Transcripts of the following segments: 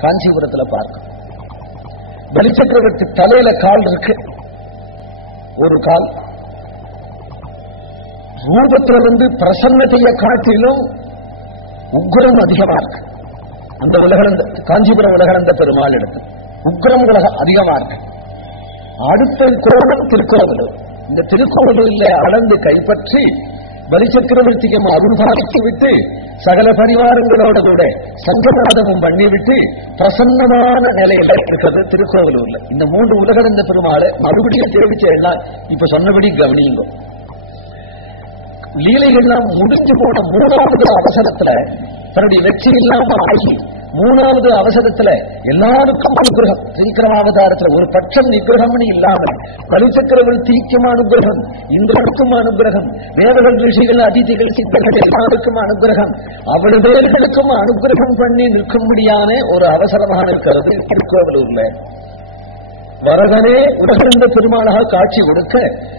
காஞ்சிபுரத்துல பார்க்கும் பலிச்சக்கரவர்த்தி தலையில கால் இருக்கு. ஒரு கால். ரூபத்துல வந்து பிரசன்னத்தைய காட்டிலும் உக்ரம் அதிகமா இருக்கு. அந்த உலகந்த காஞ்சிபுரம் உலகந்த பெருமாள் எடுத்து. உக்ரம் உலக அதிகமா இருக்கு. அடுத்த கோபம் திருக்குறவலு இந்த திருக்கோவிலில் அளந்து கைப்பற்றி பலிச்சக்கரவர்த்திக்கு அருள்பாலித்து விட்டு சகல பரிவாரங்களோட கூட சங்கநாதமும் பண்ணிவிட்டு பிரசன்னமான நிலையில இருக்கிறது திருக்கோவிலூர்ல. இந்த மூன்று உலகளந்த பெருமாளை மறுபடியும் தெரிவிச்ச எல்லாம் இப்ப சொன்னபடி கவனியுங்க. லீலைகள்லாம் முடிஞ்சு போன மூணாவது அவசரத்துல தன்னுடைய வெற்றி இல்லாம ஆகி மூணாவது அவசரத்துல எல்லாருக்கும் அனுகிரகம். திரிக்கிரமாவதாரத்துல ஒரு பட்சம் நிகிரகம்னு இல்லாமல் பலிச்சக்கரவர்த்திக்கும் அனுகிரகம் இந்திரனுக்கும் அனுகிரகம் தேவர்கள் ரிஷிகள் அதிதிகள் சித்தர்கள் எல்லாருக்கும் அனுகிரகம். அவ்வளவு பேர்களுக்கும் அனுகிரகம் பண்ணி நிற்கும்படியான ஒரு அவசரமான இருக்கிறது திருக்கோவலூர்ல. வரதனே உலகிருந்த பெருமாளாக காட்சி கொடுக்க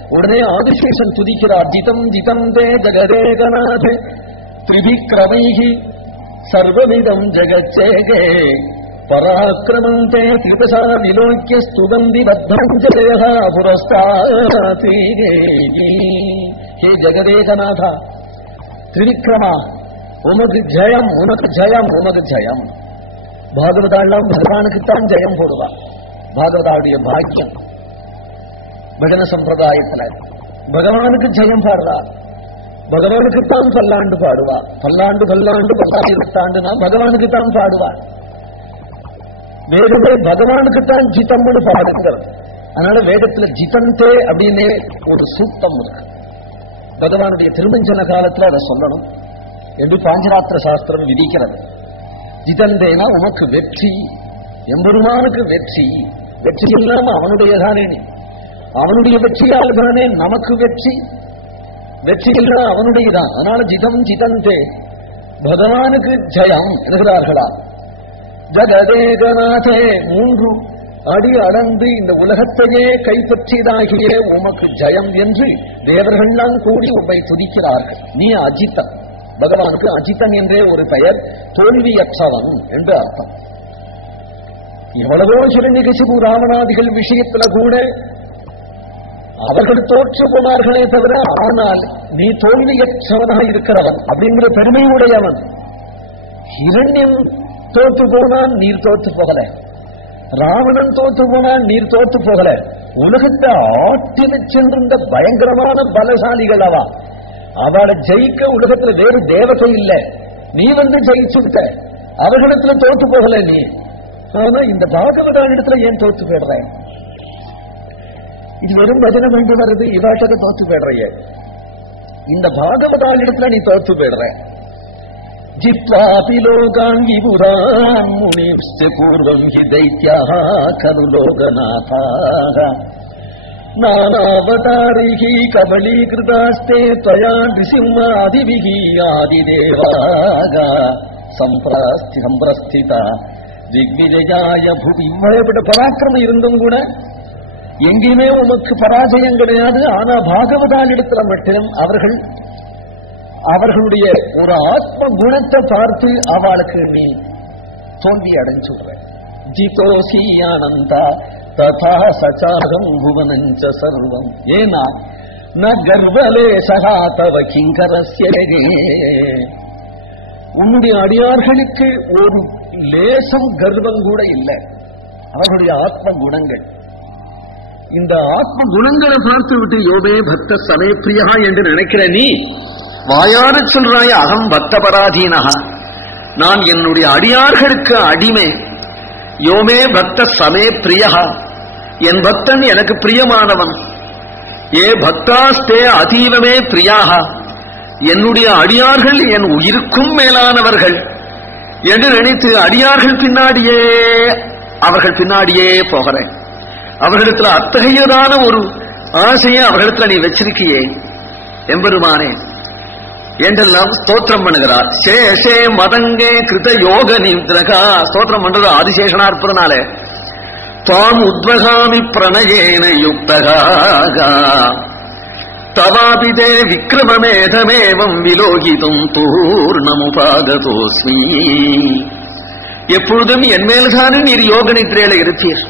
உடனே ஆதிசேஷன் துதிக்கிறார் ஜிதம் ஜிதம் தே ஜகதேகநாத திரிவிக்ரமைகி சர்வமிதம் ஜெகச்சேகே பராக்கிரமந்தே திரிபசா விலோக்கிய ஸ்துவந்தி பத்ரம் ஜெயா புரஸ்தாதீகே ஹே ஜெகதேகநாதா திரிவிக்ரமா உமக்கு ஜெயம் உனக்கு ஜெயம் உமக்கு ஜெயம் பாகவதாள்லாம் பகவானுக்குத்தான் ஜெயம் போடுவா பாகவதாவுடைய பாக்கியம் பஜன சம்பிரதாயத்துல பகவானுக்கு ஜெயம் பாடுறா பகவானுக்குத்தான் பல்லாண்டு பாடுவா பல்லாண்டு பல்லாண்டு பத்தாயிரத்தாண்டுனா பகவானுக்குத்தான் பாடுவா வேதத்தை பகவானுக்குத்தான் ஜிதம்னு பாடுங்கிறது அதனால வேதத்துல ஜிதந்தே அப்படின்னு ஒரு சூத்தம் இருக்கு பகவானுடைய திருமஞ்சன காலத்துல அதை சொல்லணும் என்று பாஞ்சராத்திர சாஸ்திரம் விதிக்கிறது ஜிதந்தேனா உனக்கு வெற்றி எம்பெருமானுக்கு வெற்றி வெற்றி இல்லாம அவனுடைய தானே அவனுடைய வெற்றியால் தானே நமக்கு வெற்றி வெற்றி அவனுடையதான். அதனால ஜிதம் ஜிதந்தே. பகவானுக்கு ஜயம் என்கிறார்களா? ஜகதேகநாதே மூன்று அடி அளந்து இந்த உலகத்தையே கைப்பற்றியதாகிய உமக்கு ஜயம் என்று தேவர்கள்லாம் கூடி உண்மை துதிக்கிறார்கள். நீ அஜித்தன் பகவானுக்கு அஜித்தன் என்றே ஒரு பெயர் தோல்வியற்றவன் என்று அர்த்தம். எவ்வளவோ சிறுநிகசிபு ராவணாதிகள் விஷயத்துல கூட அவர்கள் தோற்று போனார்களே தவிர ஆனால் நீ தோல்வியற்றவனாக இருக்கிறவன் அப்படிங்கிற பெருமை உடையவன் இரண்யம் தோற்று போனான் நீர் தோற்று போகல. ராவணன் தோற்று போனான் நீர் தோற்று போகல. உலகத்தை ஆட்டில சென்றிருந்த பயங்கரமான பலசாலிகள் அவா. அவளை ஜெயிக்க உலகத்துல வேறு தேவதை இல்லை. நீ வந்து ஜெயிச்சுட்ட. அவர்களிடத்துல தோற்று போகல நீ. ஆனா இந்த பாகவதான் இடத்துல ஏன் தோற்று போயிடுறேன்? இது வெறும் பஜனை வேண்டி வருது இவாட்டத்தை தோற்று போயிடுறைய இந்த பாகவதான் இடத்துல நீ தோற்று போயிடுற ஜித்வாபி லோகான் விபுரான் முனிஸ்து பூர்வம் ஹி தைத்யாக கரு லோகநாதாக நானாவதாரிஹி கபலீகிருதாஸ்தே त्वया नृसिंहादिभिः ஆதிதேவாக சம்பிராஸ்தி சம்பிரஸ்திதா திக்விஜயாய புவி இவ்வளவுபட்ட பராக்கிரமம் இருந்தும் கூட எங்கேயுமே உமக்கு பராஜயம் கிடையாது. ஆனா பாகவதால் இடத்துல மட்டும் அவர்கள் அவர்களுடைய ஒரு ஆத்ம குணத்தை பார்த்து அவளுக்கு நீ தோல்வி அடைஞ்சுடுற ஜிதோசி ஆனந்தா ததா சச்சாரம் புவனஞ்ச சர்வம். ஏனா ந கர்வலேசகா தவ உன்னுடைய அடியார்களுக்கு ஒரு லேசம் கர்வம் கூட இல்லை. அவர்களுடைய ஆத்ம குணங்கள். இந்த ஆத்ம குணங்களை பார்த்து விட்டு யோபே பக்த சமய பிரியா என்று நினைக்கிற நீ வாயார சொல்றாய அகம் பக்த பராதீனகா நான் என்னுடைய அடியார்களுக்கு அடிமை. யோமே பக்த சமே பிரியகா என் பக்தன் எனக்கு பிரியமானவன். ஏ பக்தாஸ்தே அதீவமே பிரியாகா என்னுடைய அடியார்கள் என் உயிருக்கும் மேலானவர்கள். என்று நினைத்து அடியார்கள் பின்னாடியே அவர்கள் பின்னாடியே போகிறேன். அவர்களிடத்துல அத்தகையதான ஒரு ஆசையை அவர்களிடத்துல நீ வச்சிருக்கியே. எம்பெருமானே என்றெல்லாம் ஸ்தோத்திரம் பண்ணுகிறார். சேஷே மதங்கே கிருத யோக நிந்திரகா ஸ்தோத்திரம் பண்றது ஆதிசேஷனா இருப்பதனால தாம் உத்வகாமி பிரணயேன யுக்தகா தவாபிதே விக்ரமமேதமேவம் விலோகிதும் தூர்ணமுபாகதோஸ்மி எப்பொழுதும் என் மேல்தானே நீர் யோக நித்ரையில இருப்பீர்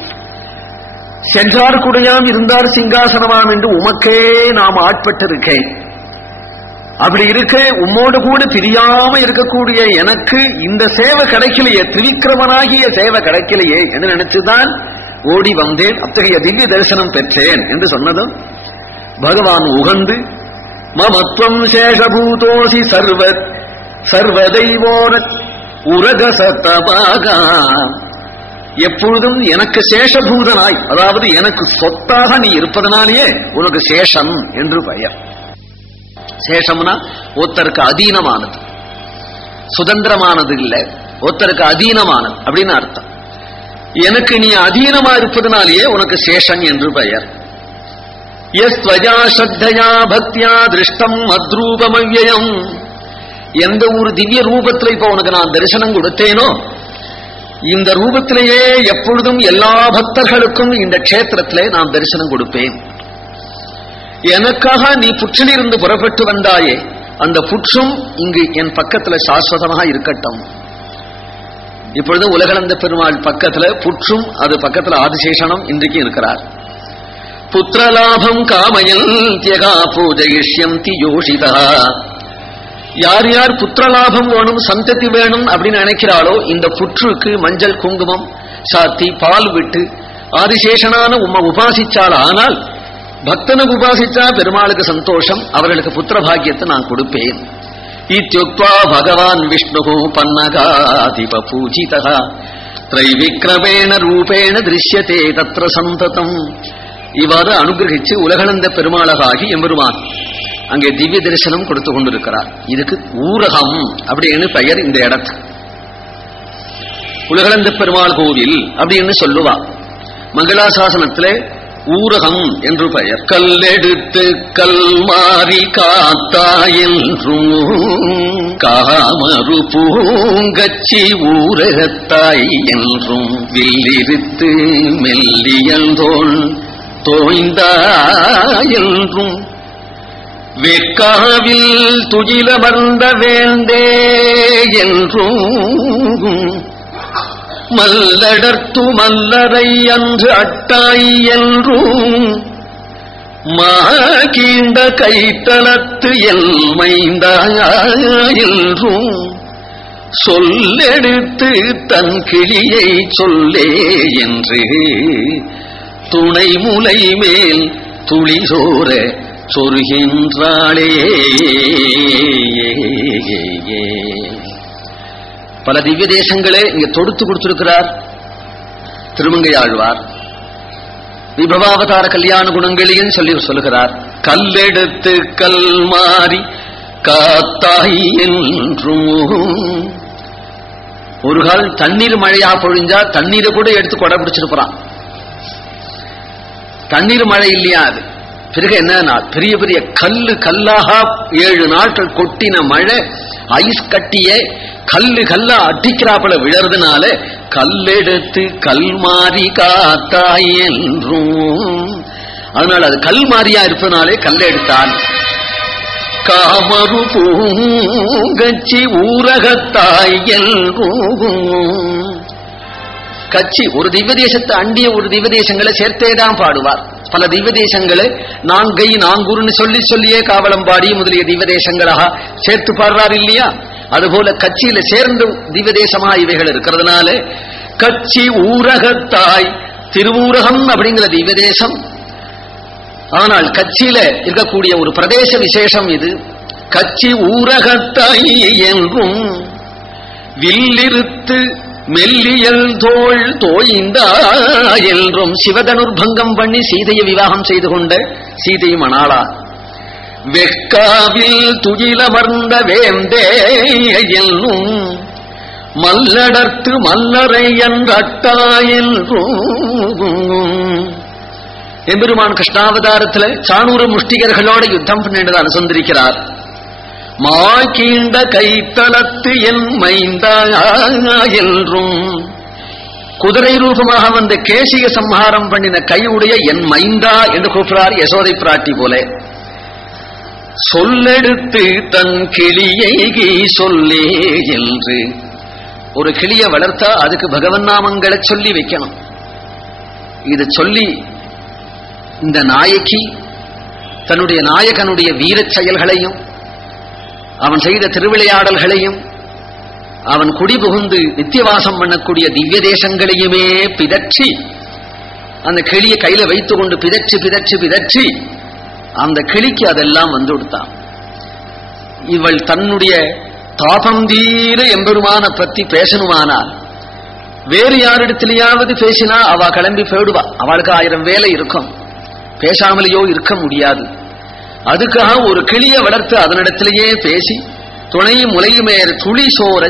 சென்றார் குடையாம் இருந்தார் சிங்காசனமாம் என்று உமக்கே நாம் ஆட்பட்டிருக்கேன். அப்படி இருக்க உம்மோடு கூட பிரியாம இருக்கக்கூடிய எனக்கு இந்த சேவை கிடைக்கலையே திரிவிக்கிரமனாகிய சேவை கிடைக்கலையே என்று நினைச்சுதான் ஓடி வந்தேன் அத்தகைய திவ்ய தரிசனம் பெற்றேன் என்று சொன்னதும் பகவான் உகந்து மமத்வம் சேஷபூதோசி சர்வத் சர்வதைவோர உரகசத்தமாக எப்பொழுதும் எனக்கு சேஷபூதனாய் அதாவது எனக்கு சொத்தாக நீ இருப்பதனாலேயே உனக்கு சேஷம் என்று பெயர். சேஷம்னா ஒருத்தருக்கு அதீனமானது. சுதந்திரமானது இல்லை ஒருத்தருக்கு அதீனமானது அப்படின்னு அர்த்தம். எனக்கு நீ அதீனமா இருப்பதனாலேயே உனக்கு சேஷன் என்று பெயர். எஸ்வஜா ஸ்ரத்தையா பக்தியா திருஷ்டம் அத்ரூபமவ்யயம். எந்த ஒரு திவ்ய ரூபத்துல இப்ப உனக்கு நான் தரிசனம் கொடுத்தேனோ இந்த ரூபத்திலேயே எப்பொழுதும் எல்லா பக்தர்களுக்கும் இந்த கஷேத்திரத்திலே நான் தரிசனம் கொடுப்பேன். எனக்காக நீ புற்றிலிருந்து புறப்பட்டு வந்தாயே அந்த புற்றும் இங்கு என் பக்கத்துல சாஸ்வதமாக இருக்கட்டும். இப்பொழுது உலகளந்த பெருமாள் பக்கத்துல புற்றும் அது பக்கத்துல ஆதிசேஷனம் இன்றைக்கு இருக்கிறார். புத்திரலாபம் காமயல் தியகா பூஜயிஷ்யம் தி யோஷிதா. யார் யார் புத்திரலாபம் வேணும் சந்ததி வேணும் அப்படின்னு நினைக்கிறாளோ இந்த புற்றுக்கு மஞ்சள் குங்குமம் சாத்தி பால் விட்டு ஆதிசேஷனான உம்மை உபாசிச்சாள்? ஆனால் பக்தனுக்கு உபாசிச்சா பெருமாளுக்கு சந்தோஷம் அவர்களுக்கு புத்திர பாக்கியத்தை நான் கொடுப்பேன். இத்தியுக்வா பகவான் விஷ்ணு பன்னகாதிப பூஜிதா. திரைவிக்ரமேண ரூபேண திருஷ்யத்தே தத்திர சந்ததம். இவ்வாறு அனுகிரகிச்சு உலகளந்த பெருமாளகாகி எம்பெருமான். அங்கே திவ்ய தரிசனம் கொடுத்து கொண்டிருக்கிறார். இதுக்கு ஊரகம் அப்படின்னு பெயர் இந்த இடத்துக்கு உலகளந்த பெருமாள் கோவில் அப்படின்னு சொல்லுவா. மங்களாசாசனத்திலே ஊரகம் என்று பெயர். கல்லெடுத்து கல் மாறி காத்தாய் என்றும் காமரு பூங்கச்சி ஊரகத்தாய் என்றும் வில்லிருத்து மெல்லியந்தோள் தோய்ந்தா என்றும் வெக்காவில் வந்த வேந்தே என்றும் மல்லடர்த்து மல்லரை அன்று அட்டாய் என்றும் மாகீண்ட கைத்தளத்து எல் என்றும் சொல்லெடுத்து தன் கிளியை சொல்லே என்று துணை முலை மேல் துளிசோர சொருகின்றாளே. பல திவ்ய தேசங்களே இங்க தொடுத்து கொடுத்திருக்கிறார். திருமங்கையாழ்வார் விபவாவதார கல்யாண குணங்களையும் சொல்லி சொல்லுகிறார். கல்லெடுத்து கல் மாறி காத்தாய் என்றும். ஒரு கால் தண்ணீர் மழையா பொழிஞ்சா தண்ணீரை கூட எடுத்து கொடை பிடிச்சிருப்பான் தண்ணீர் மழை இல்லையா அது? பிறகு என்ன பெரிய பெரிய கல்லு கல்லாக ஏழு நாட்கள் கொட்டின மழை ஐஸ் கட்டிய கல்லு கல்லா அடிக்கிறாப்புல விழறதுனால கல்லெடுத்து கல் மாறி காத்தாய் என்றும். அதனால அது கல் மாறியா இருப்பதனாலே கல்லெடுத்தான். காமரு பூங்கச்சி ஊரகத்தாய் என்றும். கட்சி ஒரு திவ்ய தேசத்தை அண்டிய ஒரு திவ்ய தேசங்களை சேர்த்தேதான் பாடுவார். பல தெய்வதேசங்களை நான்கை நாங்கை சொல்லி சொல்லியே காவலம்பாடி முதலிய தெய்வதேசங்களாக சேர்த்து பாடுறார் இல்லையா? அதுபோல கட்சியில சேர்ந்து தெய்வதேசமா இவைகள் இருக்கிறதுனால கட்சி ஊரகத்தாய் திருவூரகம் அப்படிங்கிற தெய்வதேசம். ஆனால் கட்சியில இருக்கக்கூடிய ஒரு பிரதேச விசேஷம் இது. கட்சி ஊரகத்தாய் என்றும் வில்லிருத்து மெல்லியல் தோள் தோய்ந்தா என்றும் சிவதனுர்பங்கம் பண்ணி சீதையை விவாகம் செய்து கொண்ட சீதையும் மணாளா. வெக்காவில் துயிலமர்ந்த வேந்தே என்னும் மல்லடர்த்து மல்லரை என்றட்டா என்றும் எம்பெருமான் கிருஷ்ணாவதாரத்தில் சாணூர முஷ்டிகர்களோட யுத்தம் பண்ணிட்டு அனுசந்திருக்கிறார். மாகீண்ட கைத்தளத்து என் மைந்தா என்றும் குதிரை ரூபமாக வந்த கேசிய சம்ஹாரம் பண்ணின கையுடைய என் மைந்தா என்று கூப்பிடுறார் யசோதை பிராட்டி போல. சொல்லெடுத்து தன் கிளியை சொல்லே என்று. ஒரு கிளியை வளர்த்தா அதுக்கு பகவன் நாமங்களை சொல்லி வைக்கணும். இது சொல்லி இந்த நாயகி தன்னுடைய நாயகனுடைய வீரச் செயல்களையும் அவன் செய்த திருவிளையாடல்களையும் அவன் குடிபுகுந்து நித்தியவாசம் பண்ணக்கூடிய திவ்ய தேசங்களையுமே பிதற்றி அந்த கிளியை கையில வைத்துக் கொண்டு பிதற்றி பிதற்றி பிதற்றி அந்த கிளிக்கு அதெல்லாம் வந்து கொடுத்தான். இவள் தன்னுடைய தாபம் தீர எம்பெருமான பத்தி பேசணுமானால் வேறு யாரிடத்திலேயாவது பேசினா அவ கிளம்பி போயிடுவா. அவளுக்கு ஆயிரம் வேலை இருக்கும். பேசாமலேயோ இருக்க முடியாது. அதுக்காக ஒரு கிளிய வளர்த்து அதனிடத்திலேயே பேசி துணை முலையுமேற துளி சோர